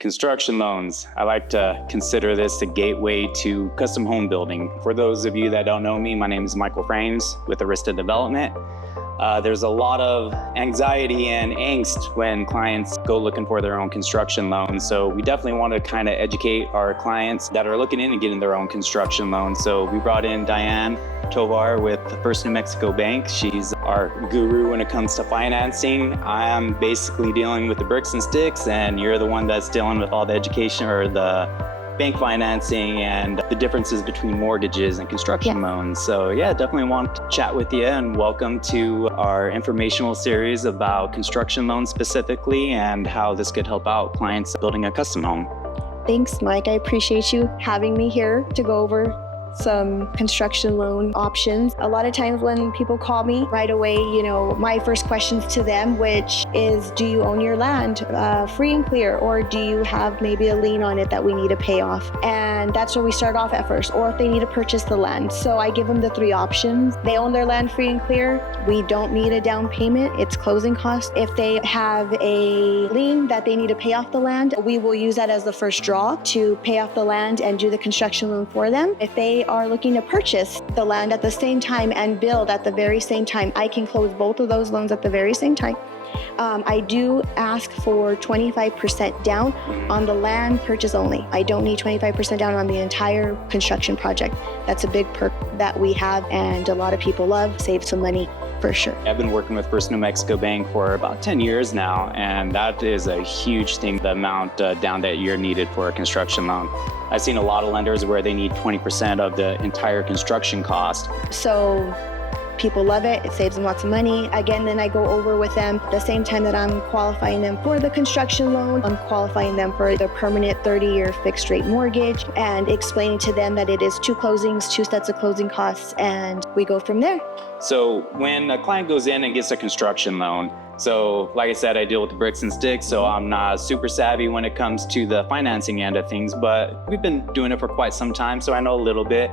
Construction loans. I like to consider this a gateway to custom home building. For those of you that don't know me, my name is Michael Frames with Arista Development. There's a lot of anxiety and angst when clients go looking for their own construction loans. So we definitely want to kind of educate our clients that are looking into getting their own construction loan. So we brought in Diane Tovar with First New Mexico Bank. She's our guru when it comes to financing. I'm basically dealing with the bricks and sticks, and you're the one that's dealing with all the education or the bank financing and the differences between mortgages and construction loans. So yeah, definitely want to chat with you, and welcome to our informational series about construction loans specifically and how this could help out clients building a custom home. Thanks, Mike. I appreciate you having me here to go over some construction loan options. A lot of times when people call me right away, my first questions to them, which is, do you own your land free and clear, or do you have maybe a lien on it that we need to pay off? And that's where we start off at first, or if they need to purchase the land. So I give them the three options. They own their land free and clear. We don't need a down payment. It's closing costs. If they have a lien that they need to pay off the land, we will use that as the first draw to pay off the land and do the construction loan for them. If they are looking to purchase the land at the same time and build at the very same time, I can close both of those loans at the very same time. I do ask for 25% down on the land purchase only. I don't need 25% down on the entire construction project. That's a big perk that we have and a lot of people love, save some money for sure. I've been working with First New Mexico Bank for about 10 years now, and that is a huge thing, the amount down that you're needed for a construction loan. I've seen a lot of lenders where they need 20% of the entire construction cost. So people love it. It saves them lots of money. Again, then I go over with them at the same time that I'm qualifying them for the construction loan. I'm qualifying them for the permanent 30-year fixed rate mortgage and explaining to them that it is two closings, two sets of closing costs, and we go from there. So when a client goes in and gets a construction loan, so like I said, I deal with the bricks and sticks, so I'm not super savvy when it comes to the financing end of things, but we've been doing it for quite some time, so I know a little bit.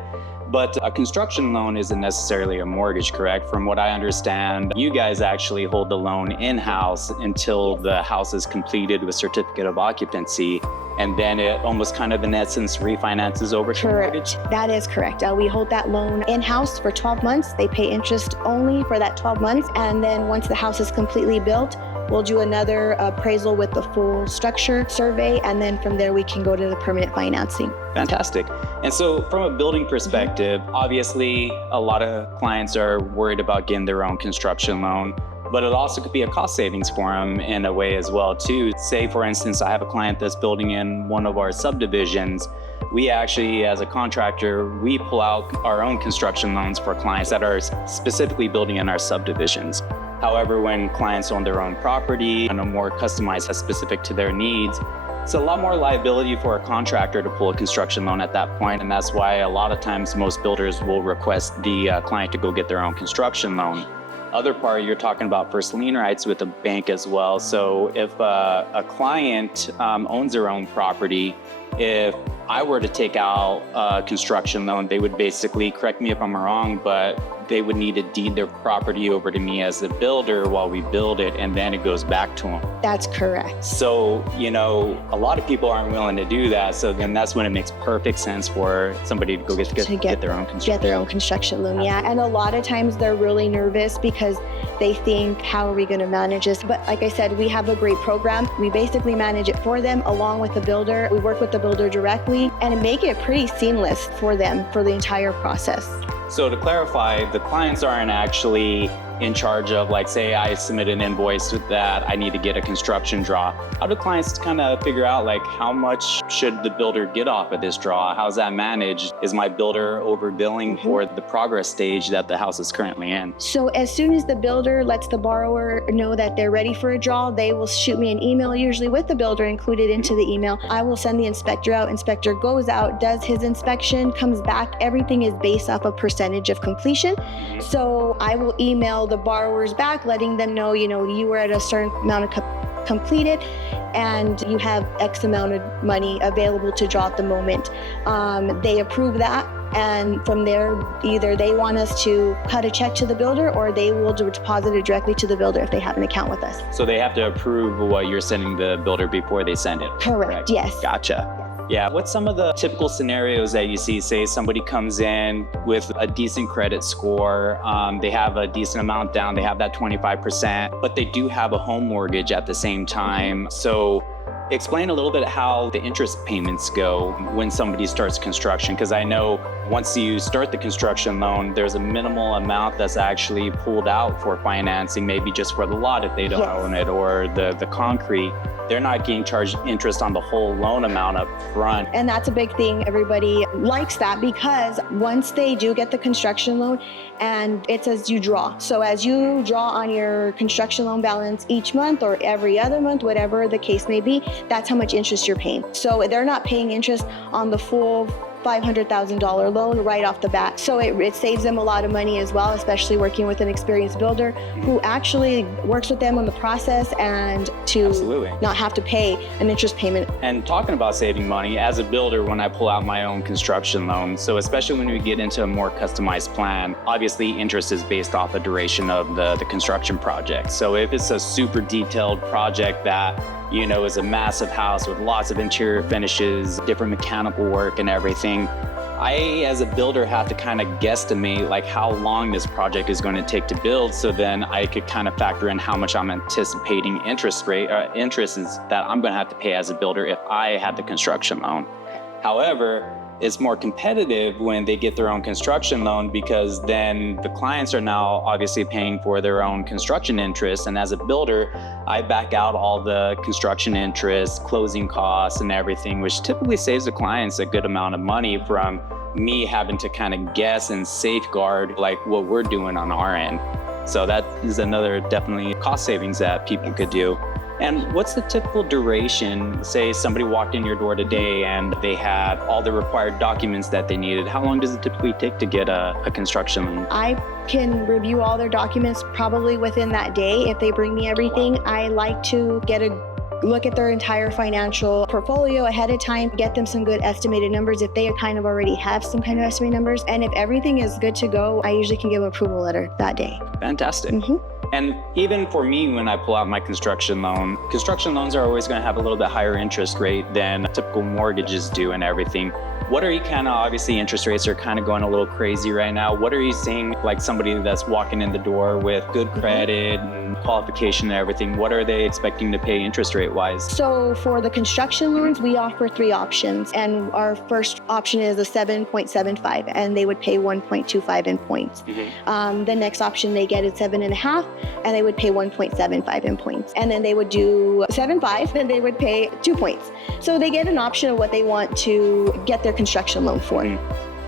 But a construction loan isn't necessarily a mortgage, correct? From what I understand, you guys actually hold the loan in-house until the house is completed with certificate of occupancy, and then it almost kind of in essence refinances over to mortgage? That is correct. We hold that loan in-house for 12 months. They pay interest only for that 12 months. And then once the house is completely built, we'll do another appraisal with the full structure survey. And then from there, we can go to the permanent financing. Fantastic. And so from a building perspective, obviously a lot of clients are worried about getting their own construction loan, but it also could be a cost savings for them in a way as well too. Say for instance, I have a client that's building in one of our subdivisions. We actually, as a contractor, we pull out our own construction loans for clients that are specifically building in our subdivisions. However, when clients own their own property and are more customized as specific to their needs, it's a lot more liability for a contractor to pull a construction loan at that point, and that's why a lot of times most builders will request the client to go get their own construction loan. Other part, you're talking about first lien rights with a bank as well. So if a client owns their own property, if I were to take out a construction loan, they would basically, correct me if I'm wrong, but they would need to deed their property over to me as a builder while we build it, and then it goes back to them. That's correct. So, a lot of people aren't willing to do that. So then that's when it makes perfect sense for somebody to go get their own construction. Get their own construction loan, yeah. And a lot of times they're really nervous because they think, how are we going to manage this? But like I said, we have a great program. We basically manage it for them along with the builder. We work with the builder directly and make it pretty seamless for them for the entire process. So to clarify, the clients aren't actually in charge of, like, say I submit an invoice with that I need to get a construction draw. How do clients kind of figure out, like, how much should the builder get off of this draw? How's that managed? Is my builder overbilling for the progress stage that the house is currently in? So as soon as the builder lets the borrower know that they're ready for a draw, they will shoot me an email, usually with the builder included into the email. I will send the inspector out. Inspector goes out, does his inspection, comes back. Everything is based off a percentage of completion. So I will email the borrowers back, letting them know, you were at a certain amount of completed. and you have X amount of money available to draw at the moment. They approve that. And from there, either they want us to cut a check to the builder or they will deposit it directly to the builder if they have an account with us. So they have to approve what you're sending the builder before they send it? Correct. Yes. Gotcha. Yeah. What's some of the typical scenarios that you see? Say somebody comes in with a decent credit score, they have a decent amount down, they have that 25%, but they do have a home mortgage at the same time. So explain a little bit how the interest payments go when somebody starts construction, because I know once you start the construction loan, there's a minimal amount that's actually pulled out for financing, maybe just for the lot if they don't own it, or the concrete. They're not getting charged interest on the whole loan amount up front. And that's a big thing. Everybody likes that because once they do get the construction loan, and it says you draw. So as you draw on your construction loan balance each month or every other month, whatever the case may be, that's how much interest you're paying. So they're not paying interest on the full $500,000 loan right off the bat. So it saves them a lot of money as well, especially working with an experienced builder who actually works with them on the process and to not have to pay an interest payment. And talking about saving money, as a builder, when I pull out my own construction loan, so especially when we get into a more customized plan, obviously interest is based off the duration of the construction project. So if it's a super detailed project that is a massive house with lots of interior finishes, different mechanical work and everything, I, as a builder, have to kind of guesstimate like how long this project is going to take to build. So then I could kind of factor in how much I'm anticipating interest is that I'm going to have to pay as a builder if I had the construction loan. However, it's more competitive when they get their own construction loan, because then the clients are now obviously paying for their own construction interest. And as a builder, I back out all the construction interest, closing costs and everything, which typically saves the clients a good amount of money from me having to kind of guess and safeguard like what we're doing on our end. So that is another definitely cost savings that people could do. And what's the typical duration? Say somebody walked in your door today and they had all the required documents that they needed. How long does it typically take to get a construction loan? I can review all their documents probably within that day if they bring me everything. I like to get a look at their entire financial portfolio ahead of time, get them some good estimated numbers if they kind of already have some kind of estimated numbers. And if everything is good to go, I usually can give an approval letter that day. Fantastic. And even for me, when I pull out my construction loans are always going to have a little bit higher interest rate than typical mortgages do and everything. What are you obviously interest rates are kind of going a little crazy right now. What are you seeing like somebody that's walking in the door with good credit and qualification and everything? What are they expecting to pay interest rate wise? So for the construction loans, we offer 3 options. And our first option is a 7.75 and they would pay 1.25 in points. The next option they get is 7.5 and they would pay 1.75 in points. And then they would do 7.5 and they would pay 2 points. So they get an option of what they want to get their construction loan for.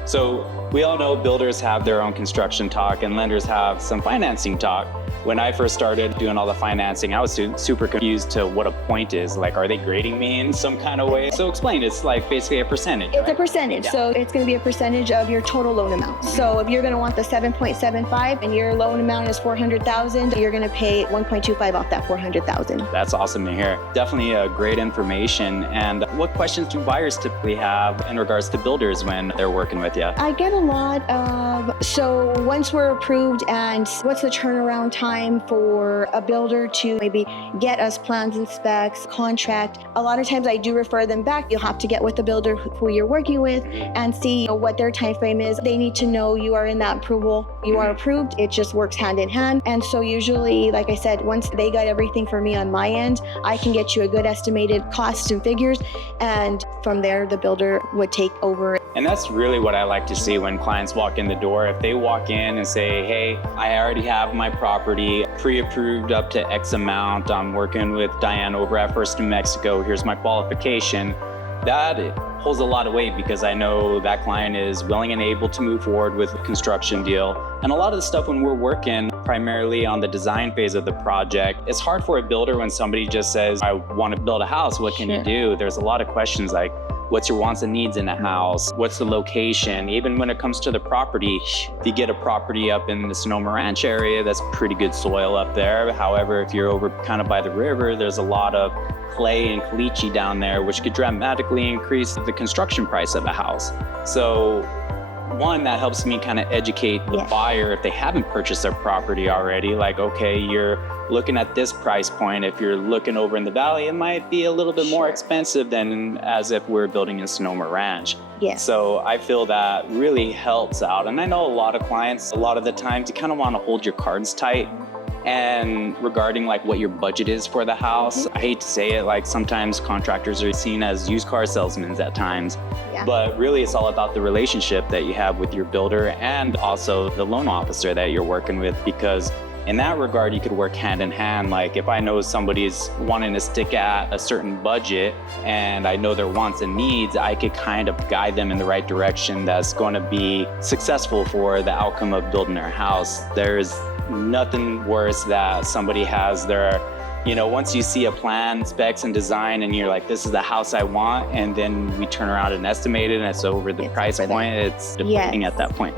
So we all know builders have their own construction talk and lenders have some financing talk. When I first started doing all the financing, I was super confused to what a point is. Like, are they grading me in some kind of way? So explain, it's like basically a percentage. It's a percentage. Yeah. So it's going to be a percentage of your total loan amount. So if you're going to want the 7.75 and your loan amount is $400,000, you're going to pay 1.25 off that $400,000. That's awesome to hear. Definitely a great information. And what questions do buyers typically have in regards to builders when they're working with you? I get a lot of, so once we're approved and what's the turnaround time for a builder to maybe get us plans and specs, contract. A lot of times I do refer them back. You'll have to get with the builder who you're working with and see what their time frame is. They need to know you are in that approval. You are approved. It just works hand in hand. And so usually, like I said, once they got everything for me on my end, I can get you a good estimated cost and figures. And from there, the builder would take over. And that's really what I like to see when clients walk in the door. If they walk in and say, hey, I already have my property pre-approved up to X amount. I'm working with Diane over at First New Mexico. Here's my qualification. That holds a lot of weight because I know that client is willing and able to move forward with a construction deal. And a lot of the stuff when we're working primarily on the design phase of the project, it's hard for a builder when somebody just says, I want to build a house. What can you do? There's a lot of questions like, what's your wants and needs in a house, what's the location. Even when it comes to the property, if you get a property up in the Sonoma Ranch area, that's pretty good soil up there. However, if you're over kind of by the river, there's a lot of clay and caliche down there, which could dramatically increase the construction price of a house. So one, that helps me kind of educate the buyer if they haven't purchased their property already. Like, okay, you're looking at this price point. If you're looking over in the valley, it might be a little bit more expensive than as if we're building in Sonoma Ranch. So I feel that really helps out. And I know a lot of clients, a lot of the times you kind of want to hold your cards tight. And regarding like what your budget is for the house, I hate to say it, like sometimes contractors are seen as used car salesmen at times, but really it's all about the relationship that you have with your builder and also the loan officer that you're working with, because in that regard, you could work hand in hand. Like if I know somebody's wanting to stick at a certain budget and I know their wants and needs, I could kind of guide them in the right direction that's going to be successful for the outcome of building their house. There's nothing worse that somebody has their, once you see a plan, specs, and design, and you're like, this is the house I want, and then we turn around and estimate it, and it's over the price point, it's depleting at that point.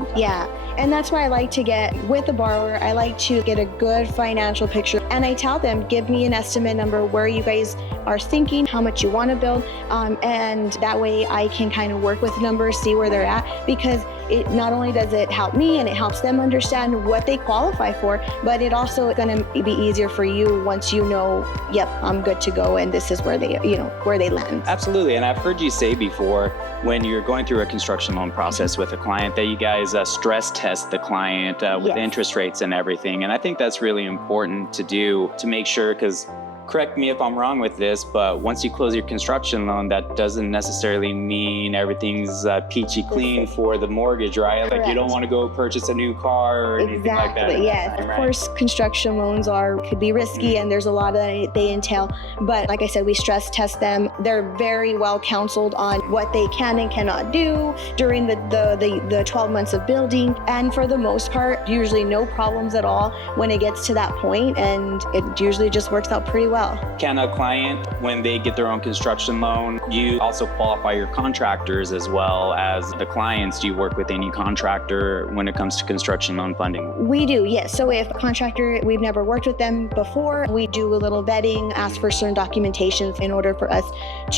And that's why I like to get with the borrower, I like to get a good financial picture. And I tell them, give me an estimate number where you guys are thinking, how much you want to build. And that way I can kind of work with numbers, see where they're at, because it not only does it help me and it helps them understand what they qualify for, but it also is going to be easier for you once you know, yep, I'm good to go and this is where they, where they land. Absolutely. And I've heard you say before, when you're going through a construction loan process with a client, that you guys stress test the client with interest rates and everything. And I think that's really important to do, to make sure, because correct me if I'm wrong with this, but once you close your construction loan, that doesn't necessarily mean everything's peachy clean for the mortgage, right? Like you don't want to go purchase a new car or anything like that. Yes, of course, construction loans could be risky and there's a lot that they entail. But like I said, we stress test them. They're very well counseled on what they can and cannot do during the 12 months of building. And for the most part, usually no problems at all when it gets to that point, and it usually just works out pretty well. Can a client, when they get their own construction loan, you also qualify your contractors as well as the clients? Do you work with any contractor when it comes to construction loan funding? We do, yes. So if a contractor, we've never worked with them before, we do a little vetting, ask for certain documentations in order for us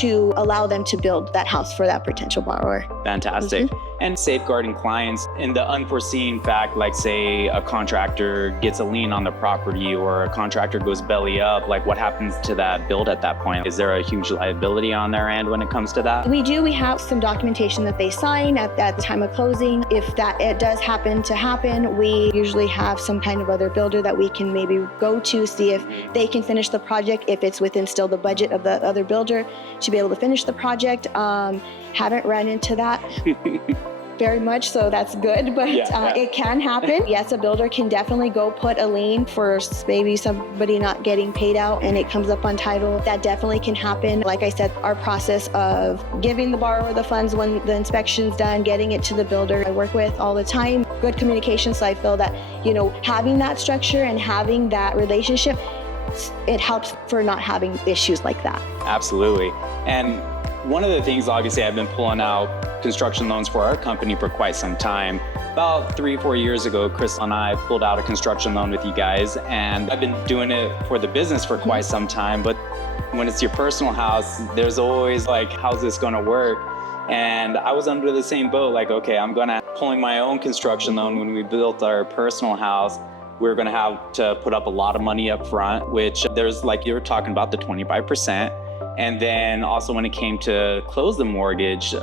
to allow them to build that house for that potential borrower. Fantastic. And safeguarding clients in the unforeseen fact, like say a contractor gets a lien on the property or a contractor goes belly up, like what happens to that build at that point? Is there a huge liability on their end when it comes to that? We do. We have some documentation that they sign at the time of closing. If it does happen to happen, we usually have some kind of other builder that we can maybe go to, see if they can finish the project, if it's within still the budget of the other builder to be able to finish the project. Haven't run into that very much, so that's good, but it can happen. Yes, a builder can definitely go put a lien for maybe somebody not getting paid out and it comes up on title. That definitely can happen. Like I said, our process of giving the borrower the funds when the inspection's done, getting it to the builder, I work with all the time. Good communication, so I feel that, having that structure and having that relationship, it helps for not having issues like that. Absolutely. And one of the things, obviously, I've been pulling out construction loans for our company for quite some time. About 3-4 years ago, Chris and I pulled out a construction loan with you guys, and I've been doing it for the business for quite some time. But when it's your personal house, there's always like, how's this going to work? And I was under the same boat, like, okay, I'm going to pulling my own construction loan. When we built our personal house, we were going to have to put up a lot of money up front, which there's, like you were talking about, the 25%. And then also when it came to close the mortgage,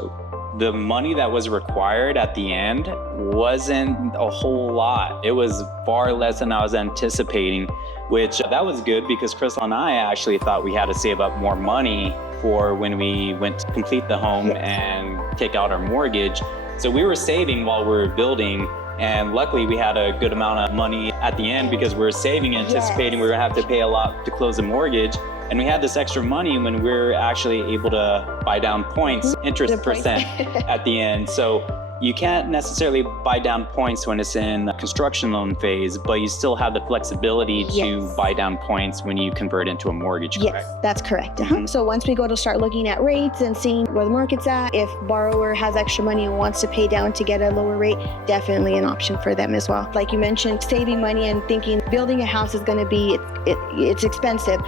the money that was required at the end wasn't a whole lot. It was far less than I was anticipating, which that was good because Crystal and I actually thought we had to save up more money for when we went to complete the home and take out our mortgage. So we were saving while we were building. And luckily we had a good amount of money at the end because we were saving, anticipating we were gonna have to pay a lot to close the mortgage. And we had this extra money when we were actually able to buy down points, interest percent at the end. So you can't necessarily buy down points when it's in the construction loan phase, but you still have the flexibility to buy down points when you convert into a mortgage, correct? Yes, that's correct. So once we go to start looking at rates and seeing where the market's at, if borrower has extra money and wants to pay down to get a lower rate, definitely an option for them as well. Like you mentioned, saving money and thinking building a house is going to be, it's expensive.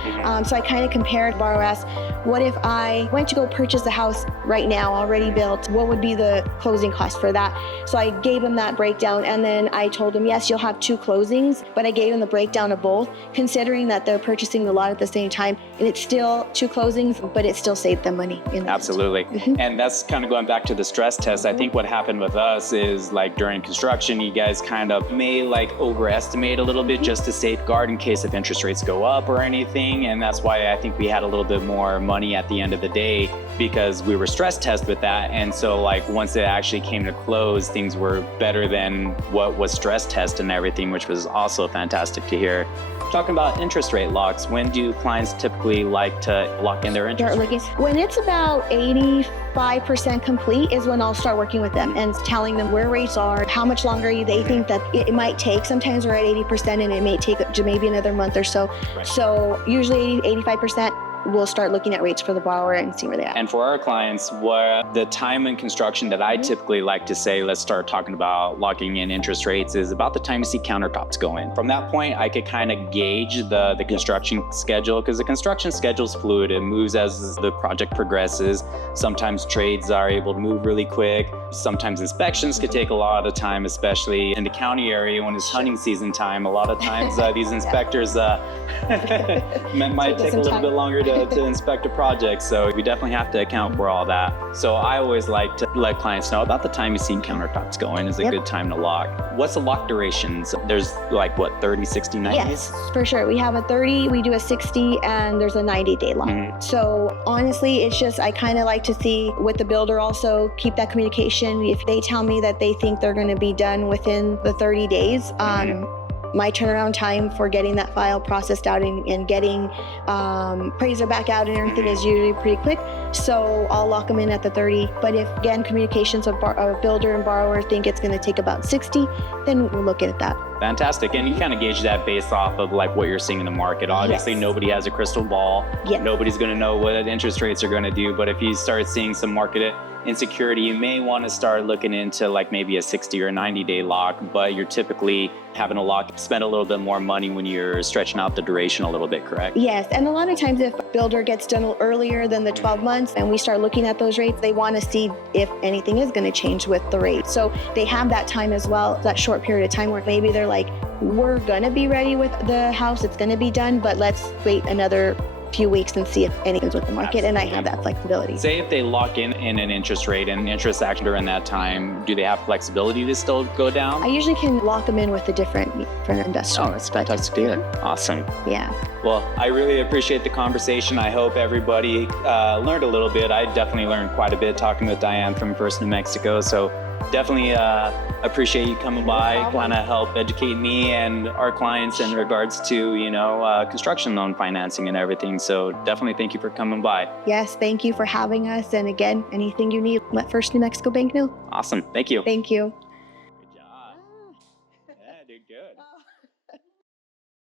So I kind of compared, borrower asked, what if I went to go purchase a house right now, already built, what would be the closing cost for that? So I gave him that breakdown, and then I told him, yes, you'll have 2 closings, but I gave him the breakdown of both, considering that they're purchasing the lot at the same time, and it's still 2 closings, but it still saved them money. Absolutely. And that's kind of going back to the stress test. I think what happened with us is like during construction, you guys kind of may like overestimate a little bit just to safeguard in case if interest rates go up or anything. And that's why I think we had a little bit more money at the end of the day, because we were stress tested with that. And so like once it actually came to close, things were better than what was stress tested and everything, which was also fantastic to hear. Talking about interest rate locks, when do clients typically like to lock in their interest rates? When it's about 85% complete is when I'll start working with them and telling them where rates are, how much longer they think that it might take. Sometimes we're at 80% and it may take maybe another month or so. Right. So usually 85%. We'll start looking at rates for the borrower and see where they're at. And for our clients, what the time in construction that I typically like to say, let's start talking about locking in interest rates, is about the time you see countertops go in. From that point, I could kind of gauge the construction schedule, because the construction schedule is fluid. It moves as the project progresses. Sometimes trades are able to move really quick. Sometimes inspections could take a lot of time, especially in the county area when it's hunting season time. A lot of times these inspectors might take a little bit longer to inspect a project. So we definitely have to account for all that. So I always like to let clients know about the time you see countertops going is a good time to lock. What's the lock durations? There's like what, 30, 60, 90 days? Yes, for sure. We have a 30, we do a 60, and there's a 90-day lock. So honestly, it's just, I kind of like to see with the builder also, keep that communication. If they tell me that they think they're going to be done within the 30 days, my turnaround time for getting that file processed out and getting appraiser back out and everything is usually pretty quick. So I'll lock them in at the 30. But if, again, communications of builder and borrower think it's going to take about 60, then we'll look at that. Fantastic. And you kind of gauge that based off of like what you're seeing in the market. Obviously, nobody has a crystal ball. Nobody's going to know what interest rates are going to do. But if you start seeing some market insecurity, you may want to start looking into like maybe a 60 or 90-day lock, but you're typically having a lock, spend a little bit more money when you're stretching out the duration a little bit, correct? Yes, and a lot of times if a builder gets done earlier than the 12 months and we start looking at those rates, they want to see if anything is going to change with the rate. So they have that time as well, that short period of time where maybe they're like, we're going to be ready with the house, it's going to be done, but let's wait another few weeks and see if anything's with the market. And I have that flexibility. Say if they lock in an interest rate and interest action during that time, do they have flexibility to still go down? I usually can lock them in with a different industrial. That's good. Awesome. Yeah. Well, I really appreciate the conversation. I hope everybody learned a little bit. I definitely learned quite a bit talking with Diane from First New Mexico. So definitely appreciate you coming by, kind of help educate me and our clients in regards to, construction loan financing and everything. So definitely thank you for coming by. Yes, thank you for having us. And again, anything you need, let First New Mexico Bank know. Awesome. Thank you. Thank you. Good job. Yeah, dude, good.